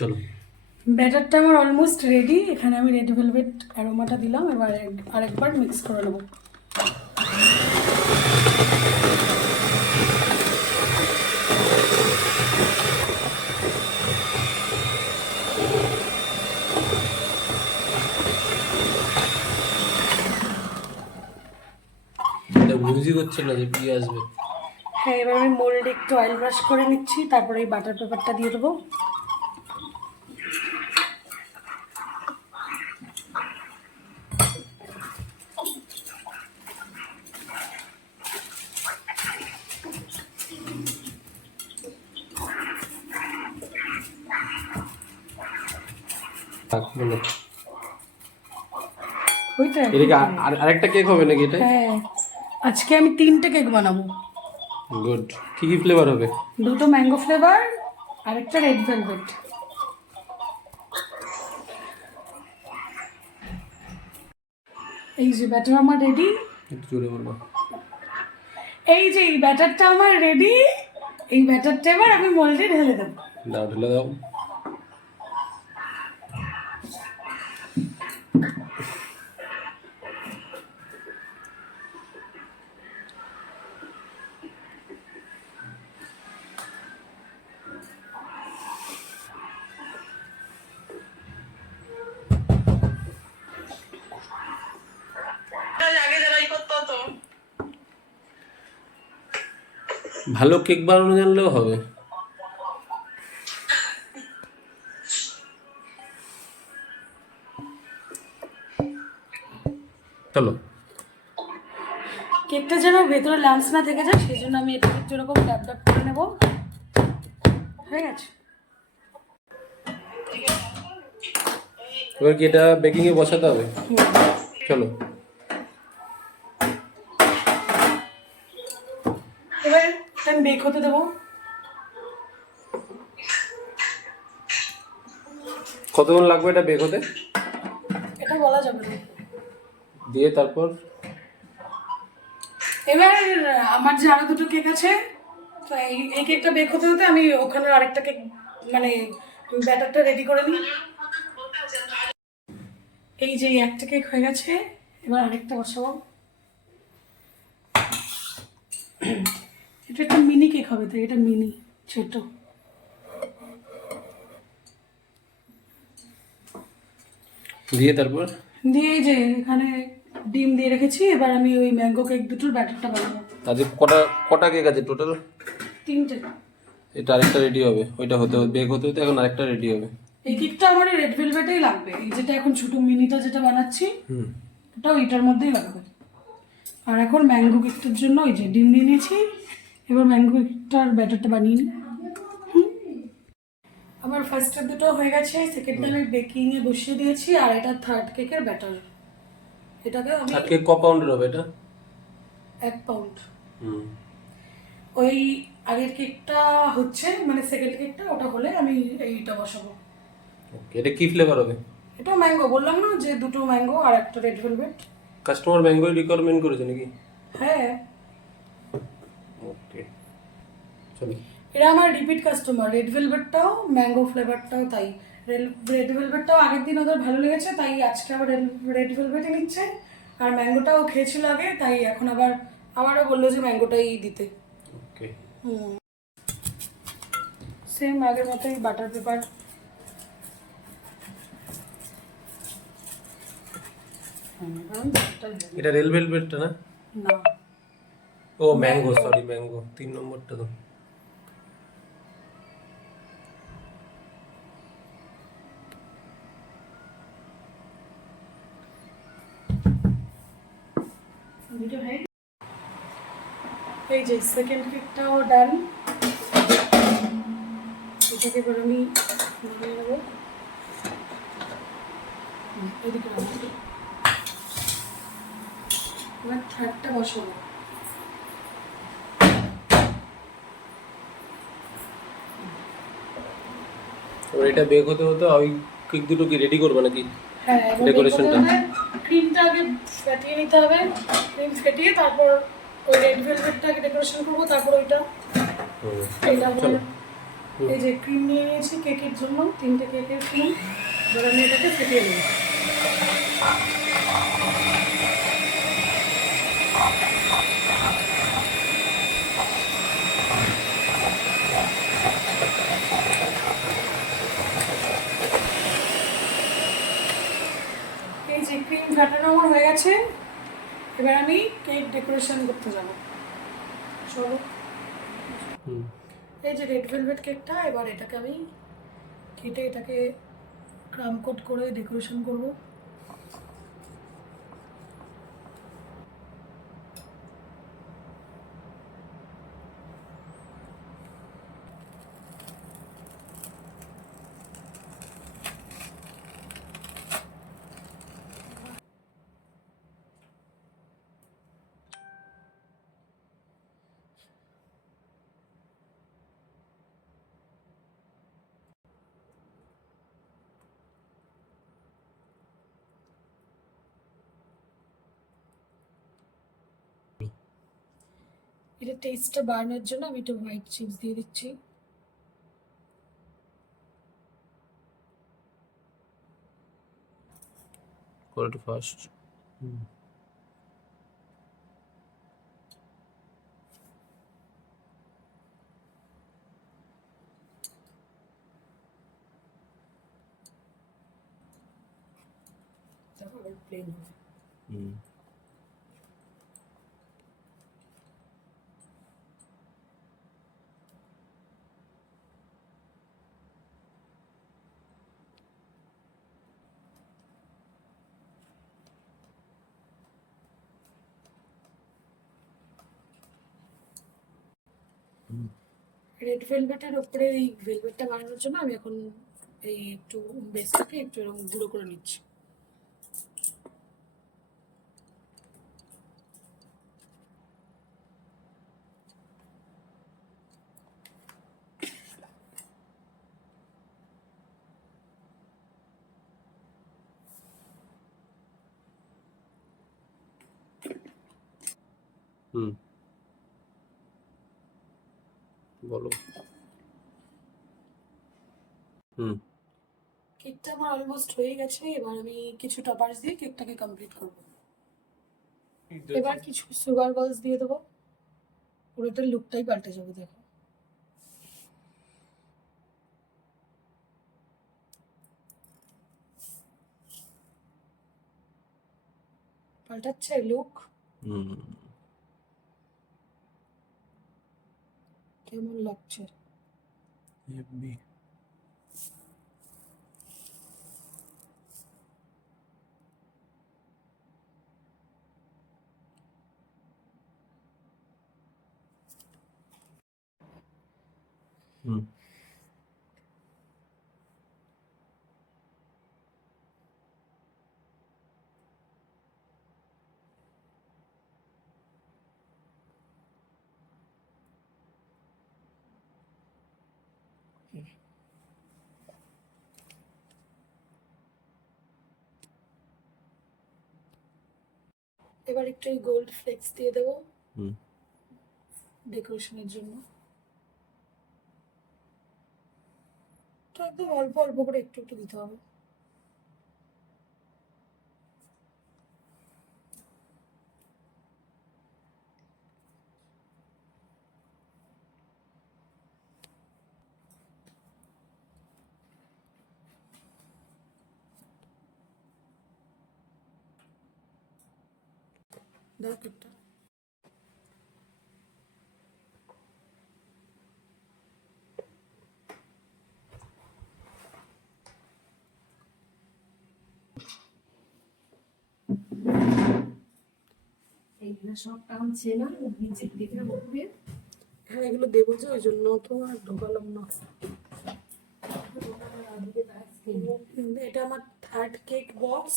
চলো, ব্যাটারটা আমার অলমোস্ট রেডি। এখানে আমি রেড ভেলভেট অ্যারোমাটা দিলাম, এবার আরেকবার মিক্স করে নেব। মিউজিক হচ্ছে না যে কি আসবে। হ্যাঁ, এবার আমি মোল্ডে একটু অয়েল ব্রাশ করে নিচ্ছি, তারপরে এই বাটার পেপারটা দিয়ে দেবো। ওইটা এদিকে আরেকটা কেক হবে নাকি এটা? হ্যাঁ, আজকে আমি 3টে কেক বানাবো। গুড। কি কি ফ্লেভার হবে? 2টো ম্যাঙ্গো ফ্লেভার আর একটা রেড ভেলভেট। এই যে ব্যাটার আমার রেডি। একটু জোরে বলবো। এই যে এই ব্যাটারটা আমার রেডি। এই ব্যাটারটা এবার আমি মোল্ডে ঢেলে দেবো। দাও, ঢেলে দাও। ভালো কেক বানানো জানলেও হবে। চলো, কেকটা যেন ভেতরে লাঞ্চ না থেকে যায়, সেই জন্য আমি এটাকে একটু এরকম ড্যাপ ড্যাপ করে নেবো। হয়ে গেছে। এবার কি এটা বেকিং এ বসাতে হবে? চলো, এবার আমি বেক হতে দেবো। কতক্ষণ লাগবে এটা বেক হতে? এটা বলা যাবে না। দিয়ে তারপর এবার আমার যে আরো 2টো কেক আছে, তো এই কেকটা বেক হতে হতে আমি ওখানে আরেকটা কেক মানে ব্যাটারটা রেডি করে নিই। এই যে একটা কেক হয়ে গেছে, এবার আরেকটা বসাবো। এটা একটা মিনি কেক হবে, তো এটা মিনি ছোট। দিয়ে তারপর দিয়ে এই যে এখানে ডিম দিয়ে রেখেছি, এবার আমি ওই ম্যাঙ্গো কেক দুটোর ব্যাটারটা বানাবো। তাদের কটা কটা কেক আছে টোটাল? 3টে। এটা আরেকটা রেডি হবে, ওইটা হতে বেক হতে হতে এখন আরেকটা রেডি হবে। এই কেকটা আমার রেড ভেলভেটেই লাগবে। এই যেটা এখন ছোট মিনিটা যেটা বানাচ্ছি ওটা ওইটার মধ্যেই লাগবে। আর এখন ম্যাঙ্গো কেকটার জন্য ওই যে ডিম নিয়ে নিয়েছি, এবার ম্যাঙ্গো কেকটার ব্যাটারটা বানিয়ে নিই। আমার ফার্স্টের দুটো হয়ে গেছে, সেকেন্ডটা আমি বেকিংয়ে বসিয়ে দিয়েছি, আর এটা থার্ড কেকের ব্যাটার। এটাকে আমি আর কেক ক পাউন্ডের হবে এটা? 1 পাউন্ড। ওই আগের কেকটা হচ্ছে মানে সেকেন্ড কেকটা, ওটা হলে আমি এইটা বসাবো। ওকে, এটা কি ফ্লেভার হবে? এটা ম্যাঙ্গো, বললাম না যে 2টো ম্যাঙ্গো আর একটা red velvet. Customer mango requirement করেছে নাকি? হ্যাঁ, ওকে, চলো। এরা আমার রিপিট কাস্টমার। রেড ভেলভেটটাও ম্যাঙ্গো ফ্লেভারটাও তাই। রেড ভেলভেটটাও আগের দিন ওদের ভালো লেগেছে, তাই আজকে আবার রেড ভেলভেটই নিচ্ছে। আর ম্যাঙ্গোটাও খেয়েছিল আগে, তাই এখন আবারও বললো যে ম্যাঙ্গোটাই দিতে। ওকে, সেম আগের মতোই বাটার পেপার। এটা রেড ভেলভেটটা না? না, ও ম্যাঙ্গো, সরি ম্যাঙ্গো 3 নম্বরটা তো। এই যে সেকেন্ড কেকটাও ডান। এটাকে এবার আমি নিয়ে নেবো। এদিকে রাখবো। এবার থার্ডটা বসাবো। এবার এটা বেক হতে হতে ওই কেক দুটো কি রেডি করবে নাকি? হ্যাঁ, ডেকোরেশনটা ক্রিমটা আগে ফেটিয়ে নিতে হবে। ক্রিম ফেটিয়ে তারপর ওই রেড ভেলভেটটাকে ডেকোরেশন করবো, তারপর ওইটা এইটা চলো। এই যে ক্রিম নিয়ে নিয়েছি কেকের জন্য, 3টে কেকের ক্রিম। এবার আমি এটাকে ফেটিয়ে নেব। এই যে ক্রিম ফাটানো আমার হয়ে গেছে। এবার আমি কেক ডেকোরেশন করতে যাব। চলো। এই যে রেড ভেলভেট কেকটা, এবার এটাকে আমি কেটে এটাকে ক্রাম কোট করে ডেকোরেশন করব। এটা টেস্টটা বাড়ানোর জন্য আমি একটু হোয়াইট চিপস দিয়ে দিচ্ছি। Quality first. তারপর প্লেন হবে। রেড ভেলভেটের উপরে এই ভেলভেটটা বানানোর জন্য আমি এখন এই একটু বেসটাকে একটু এরকম গুঁড়ো করে নিচ্ছি। বলো। কেকটা আমার অলমোস্ট হয়ে গেছে। এবার আমি কিছু টপার্স দিয়ে কেকটাকে কমপ্লিট করব। এবার কিছু সুগার বলস দিয়ে দেবো, পুরোটার লুকটাই পাল্টে যাবে। দেখো পাল্টাচ্ছে লুক, কেমন লাগছে? হেভি। এবার একটু গোল্ড ফ্লেক্স দিয়ে দেবো ডেকোরেশনের জন্য। তো একদম অল্প অল্প করে একটু একটু দিতে হবে। দেখ একটা এইগুলো সব টানছে না নিচের দিকে উঠবে। হ্যাঁ এগুলো দেবো যে, ওই জন্য তো আর ঢোকালাম না। এটা আমার থার্ড কেক বক্স।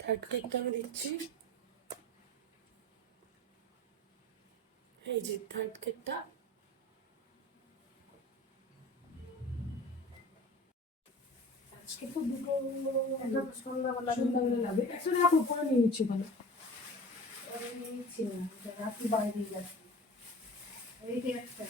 থার্ড কেকটা আমি দিচ্ছি। এই যে থার্ড কেকটা। আজকে তো দুটো সন্ধ্যাবেলা লাগে। একটা রাখো, পরে নিয়ে নিচ্ছি। ভালো নিচ্ছি না, রাত্রি বাইরে যাচ্ছে। এই যে একটা